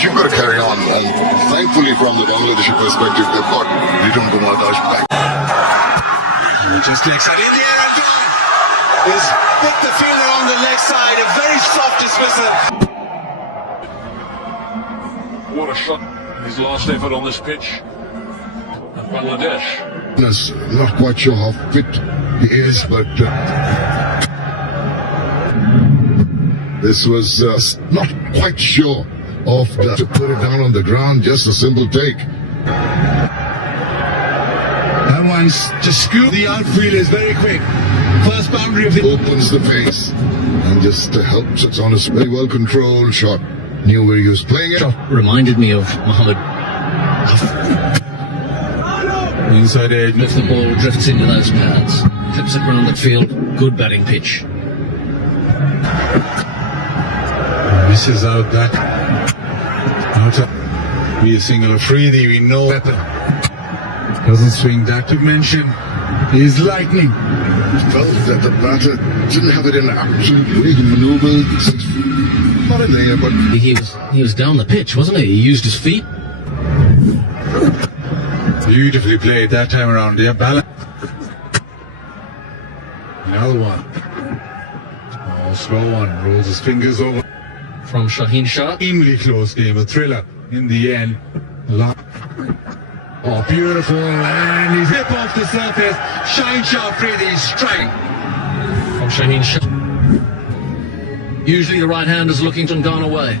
but you've got to carry on. And thankfully, from the Bangladeshi perspective, they've got Ritum Kumar Dash back. Just leg side in the air and gone. He's picked the fielder on the leg side. A very soft dismissal. What a shot. His last effort on this pitch at Bangladesh. Not quite sure how fit he is, but this was not quite sure of to put it down on the ground. Just a simple take. That one's just scoop. The outfield is very quick. First boundary of the Opens the pace and just helps. It's on a very well controlled shot. Knew where he was playing it. Reminded me of Mohammed. inside edge. If the ball drifts into those pads, clips it around the field, good batting pitch. Misses out that. Out of. Be a single Afridi, we know weapon. Doesn't swing that to mention. He's lightning. Felt that the batter didn't have it in action. He maneuvered. Not in there, but He was down the pitch, wasn't he? He used his feet. Beautifully played that time around. Yeah, balance. Another one. Oh, slow one. Rolls his fingers over. From Shaheen Shah. Extremely close game. A thriller in the end. Oh, beautiful. And he's hip off the surface. Shaheen Shah Afridi strike. From Shaheen Shah. Usually the right-hander's looking to gone away.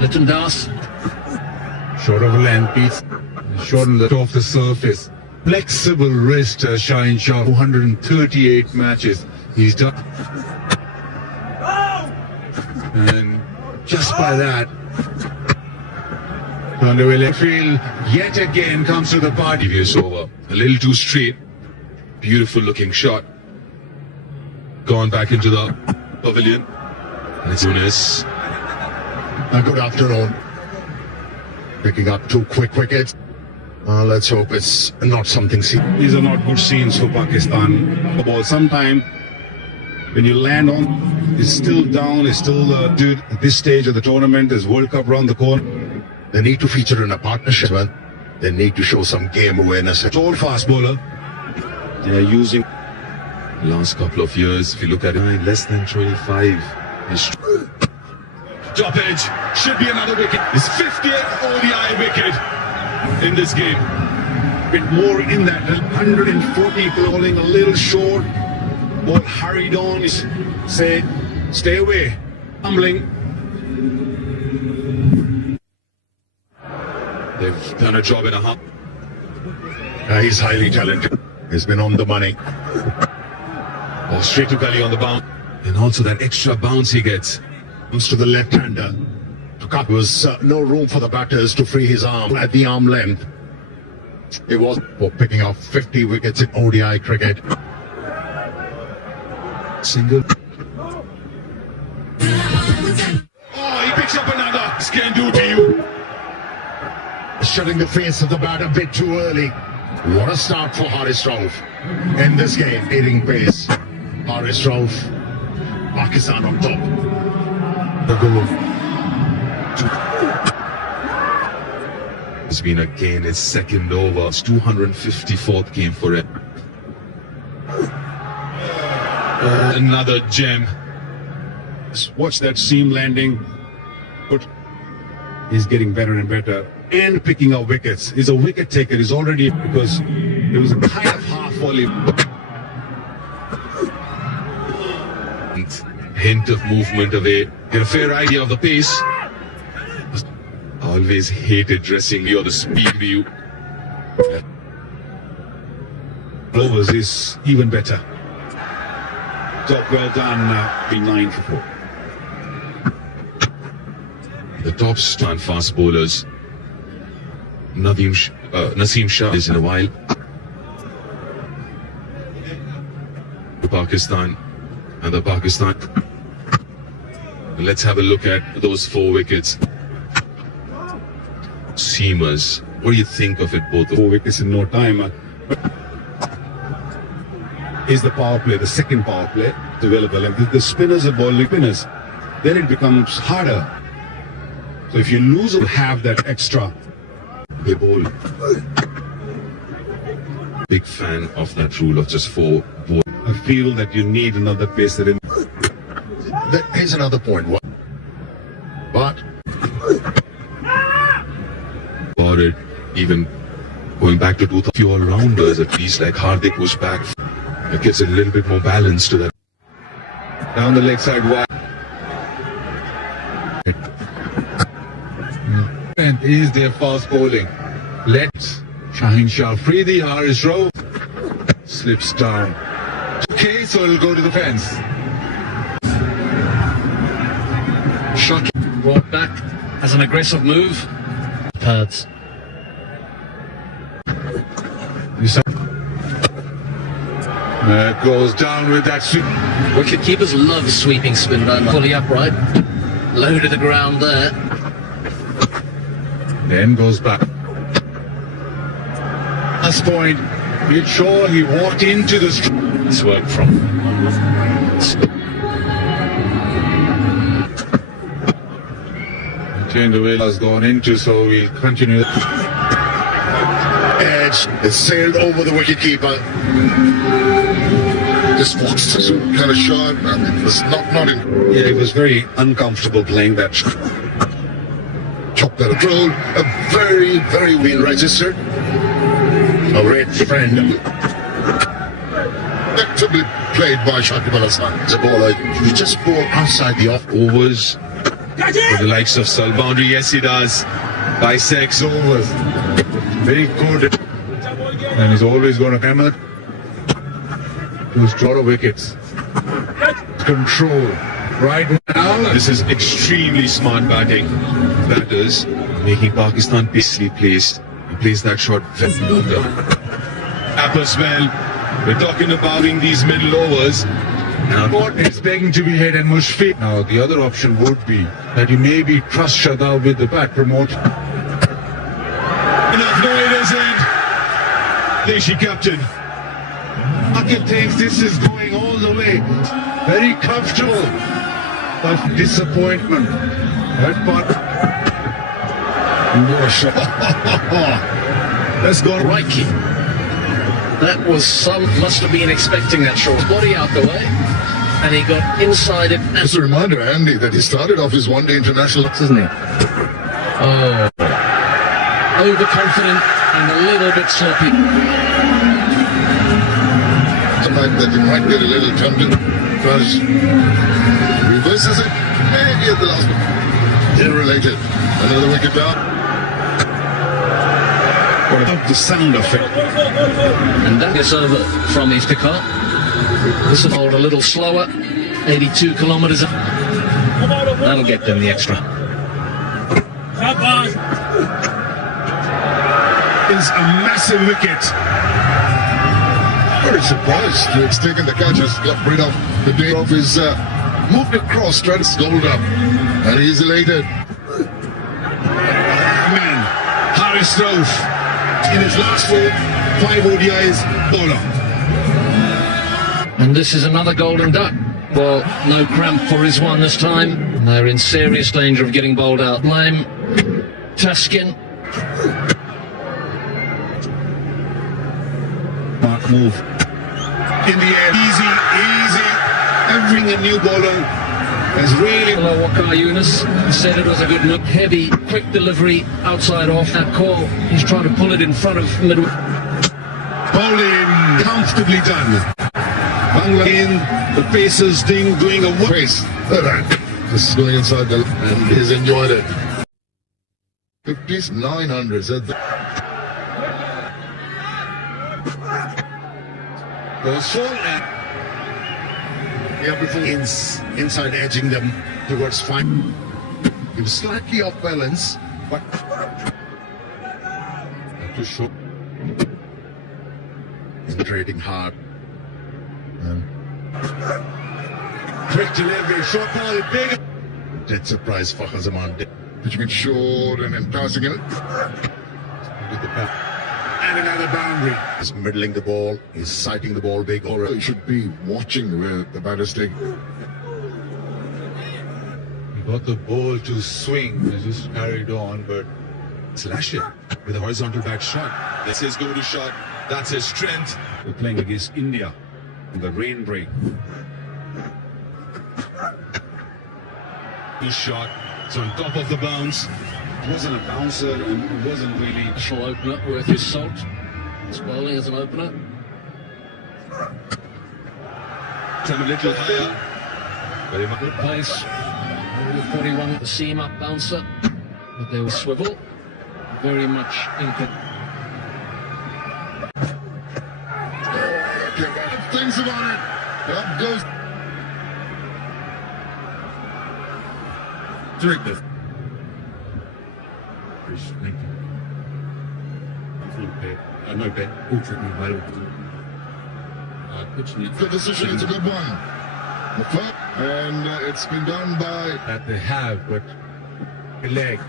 Litton Das. Short of length beats. Shortened it off the surface. Flexible wrist, Shaheen Shah. 238 matches. He's done. And just by that, Underway left field yet again comes to the party. Previous over. A little too straight. Beautiful looking shot. Gone back into the pavilion. And it's Yunus. good afternoon. Picking up 2 quick wickets. Let's hope it's not something serious. These are not good scenes for Pakistan. The ball, sometime when you land on, it's still down, it's still dude, at this stage of the tournament, there's World Cup around the corner. They need to feature in a partnership, man. They need to show some game awareness. Tall fast bowler. They're using Last couple of years, if you look at it, less than 25. top edge. Should be another wicket. His 50th ODI wicket in this game. Bit more in that. 140 bowling a little short. Ball hurried on. Say, stay away. Humbling. They've done a job in a half. He's highly talented. He's been on the money. Oh, straight to Gully on the bounce. And also that extra bounce he gets. Comes to the left-hander. There was no room for the batters to free his arm at the arm length. It was for picking up 50 wickets in ODI cricket. Single. Oh, he picks up another. This can do to you. Shutting the face of the bat a bit too early. What a start for Haris Rauf in this game, beating pace. Haris Rauf, Pakistan on top. The goal. It's been again his second over. It's 254th game for him. Another gem. Watch that seam landing. But he's getting better and better. And picking up wickets. He's a wicket taker. He's already, because it was a kind of half volley. Hint of movement away. Get a fair idea of the pace. Always hated dressing me or the speed view. Overs is even better. Job well done. Being 9 for 4. The top stand fast bowlers. Naseem Shah is in a while. Pakistan and the Pakistan. Let's have a look at those 4 wickets. Seamers. What do you think of it both? 4 wickets in no time. Is the power play, the second power play available? And the spinners are bowling spinners. Then it becomes harder. So if you lose, you have that extra. They bowl. Big fan of that rule of just 4 ball. I feel that you need another pacer in. Here's another point. But About it, even going back to 2 few all-rounders at least, like Hardik was back. It gives a little bit more balance to that. Down the leg side wide. And is their fast bowling. Let's Shaheen Shah Afridi, Haris Rauf slips down. Okay, so it'll go to the fence. Shot brought back as an aggressive move. Pads. Goes down with that sweep. Wicket keepers love sweeping spin down, fully upright. Low to the ground there. Then goes back. Last point, we're sure he walked into the street. This work from Change the way has gone into, so we'll continue. Edge is sailed over the wicketkeeper. Just walks to some kind of shot. It was not in. Yeah, it was very uncomfortable playing that. Chopped that control. A very, very well registered. A red friend. Effectively played by Shakib Al Hasan. The bowler, you just bowl outside the off. Overs with the likes of Salboundary, yes he does. Bisects overs. Very good. And he's always going to come out. Those draw of wickets. Control. Right now. This is extremely smart batting. Batters making Pakistan peacefully placed. He plays that shot very well. Apples well. We're talking about in these middle overs. What is begging to be hit and Mushfiq. Now the other option would be that you maybe trust Shadab with the bat promote. Enough, no it isn't. Deshi captain. Akil thinks this is going all the way. Very comfortable. But disappointment. That part. Let's go. Crikey. That was must have been expecting that short body out the way. And he got inside it. Just a reminder, Andy, that he started off his one-day international, Isn't he? Oh. Overconfident and a little bit sloppy. The fact that he might get a little tempted because reverses it, maybe at the last one. Irrelated. Another wicket down. What about the sound of it? And that is over from Iftikhar. This will hold a little slower. 82 kilometres. That'll get them the extra. Is a massive wicket. Very surprised it's taken the catch, has got rid of the day of his moved across, trying to scold up, and he's elated. Man, Haris Rauf in his last 5 ODIs, bowler. And this is another golden duck. Well, no cramp for his one this time. They're in serious danger of getting bowled out. Blame Taskin. Mark move. In the air, easy. Every new bowler has really. Hello, Waqar Yunus said it was a good look. Heavy, quick delivery outside off that call. He's trying to pull it in front of middle. Bowling comfortably done. Bangla in, the Pacers doing a Face. Look at that. Just going inside the, and he's enjoyed it. 50s, 900s. Goes full and Yeah, before inside edging them towards fine. He was slightly off balance, but to show. he's trading hard. Quick delivery, short ball, big. Dead surprise for Hazaman. Pitching it short and then passing it. With the bat. And another boundary. He's middling the ball. He's sighting the ball big. Or he should be watching where the batters take. got the ball to swing. They just carried on, but Slash it with a horizontal back shot. That's his go-to shot. That's his strength. We're playing against India in the rain break. His shot. It's on top of the bounce. It wasn't a bouncer and it wasn't really. National opener worth his salt. It's bowling as an opener. Time a little higher. Very much. Good pace. Over 41, the seam up bouncer. But there was swivel. Very much in control. Thinks about it. Up goes. Drink this. No bet. Ultra available. The decision is a good one. The first, and it's been done by. that they have, but a leg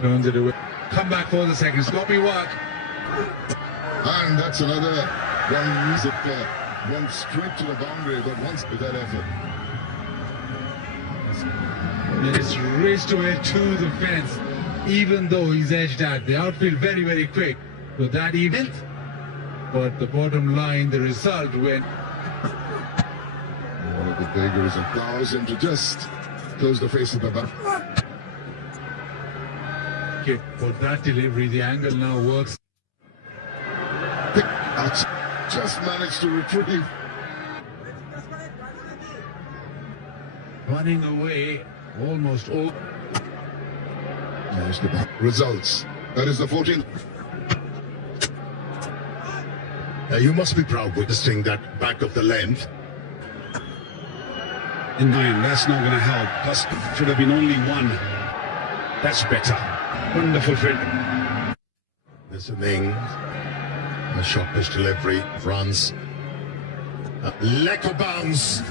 turns it away. Come back for the second. Sloppy work. And that's another one. Music went straight to the boundary, but once with that effort. It's raced away to the fence, even though he's edged out. The outfield very, very quick. So that event. But the bottom line, the result went. One of the beggars allows him to just close the face of the bat. Okay, for that delivery, the angle now works. Just managed to retrieve. Running away almost all. Results. That is the 14th. You must be proud witnessing that back of the length. In mind, that's not going to help. Plus, should have been only one. That's better. Wonderful field. Listening. A short pitch delivery. France. Lecker bounce.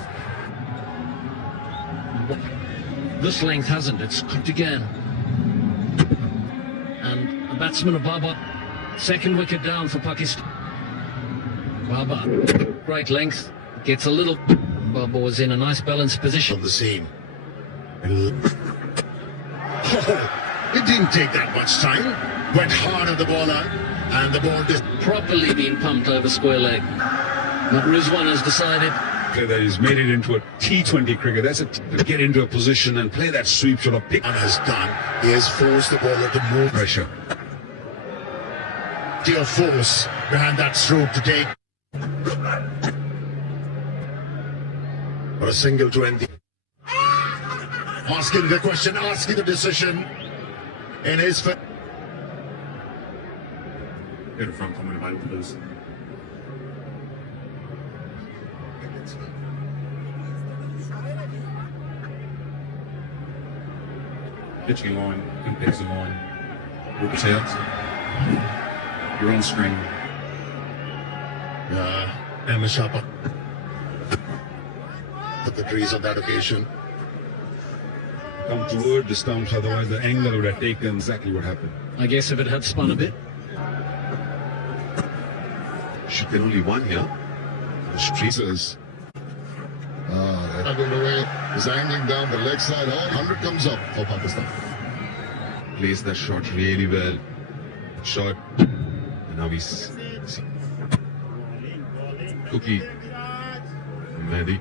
This length hasn't. It's cooked again. And a batsman of Baba. Second wicket down for Pakistan. Baba. Great length. Gets a little. Baba was in a nice balanced position. On the seam. Oh, it didn't take that much time. Went hard at the bowler. And the ball just Properly being pumped over square leg. But Rizwan has decided. That he's made it into a T20 cricket. That's to get into a position and play that sweep sort of pick. has done. He has forced the bowler to move. Pressure. Deal force behind that stroke to take. For a single to end. Asking the question, asking the decision in his favor. Get a front comment available, please. Pitching line, impacts the line. Walks out. You're on screen. Emma Sharper. Put the trees on that occasion. Come toward the stumps, otherwise the angle would have taken exactly what happened. I guess if it had spun a bit. Should get only one here. The street Says. That away is angling down the leg side. 100 comes up for Pakistan. plays that shot really well. Shot. And now he's Cookie. Mehdi.